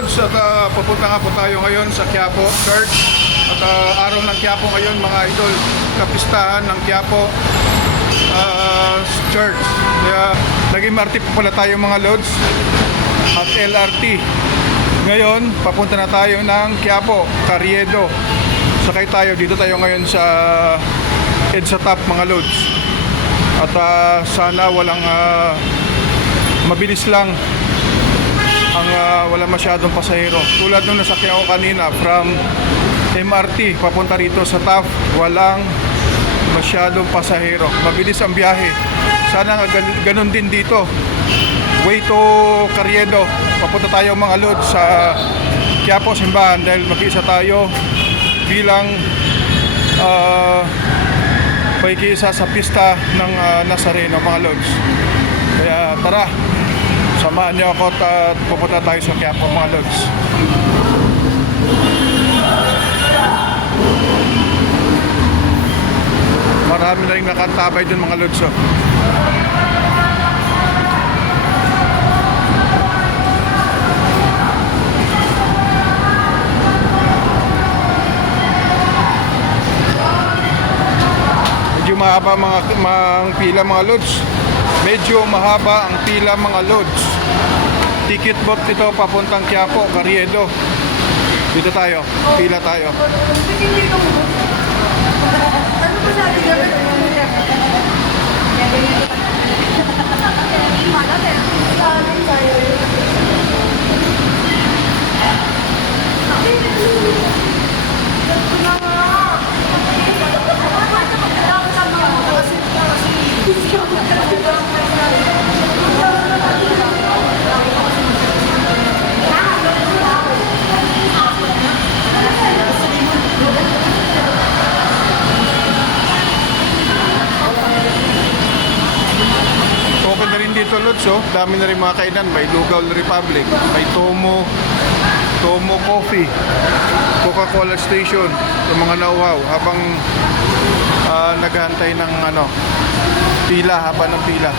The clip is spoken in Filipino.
Lods, at pupunta nga po tayo ngayon sa Quiapo Church. At araw ng Quiapo ngayon mga idol, kapistahan ng Quiapo Church. Kaya nag-MRT po pala tayo mga Lods at LRT. Ngayon, papunta na tayo ng Quiapo, Carriedo. Sakay tayo, dito tayo ngayon sa EDSA TAP mga Lods. At sana walang mabilis lang ang wala masyadong pasahero. Tulad nung nasakyan ko kanina from MRT papunta rito sa TAF, walang masyadong pasahero. Mabilis ang biyahe. Sana ganun din dito. Way to Carriedo. Papunta tayo mga Lods sa Quiapo Simbahan dahil mag-isa tayo bilang paikisa sa pista ng Nazareno mga Lods. Kaya tara, samahan niyo ako at pupunta tayo sa Quiapo mga Lods. Marami na rin nakantabay dun mga Lods. Medyo mahaba ang pila mga Lods. Medyo mahaba ang pila mga Lods. Ticket booth dito papuntang Quiapo, Carriedo. Dito tayo, pila tayo. Ano ba sabi niya? Okay na rin dito Lods, dami na rin mga kainan. May Lugaw Republic, may Tomo Coffee, Coca-Cola Station, yung mga nauhaw habang naghahantay ng pila, haba ng pila.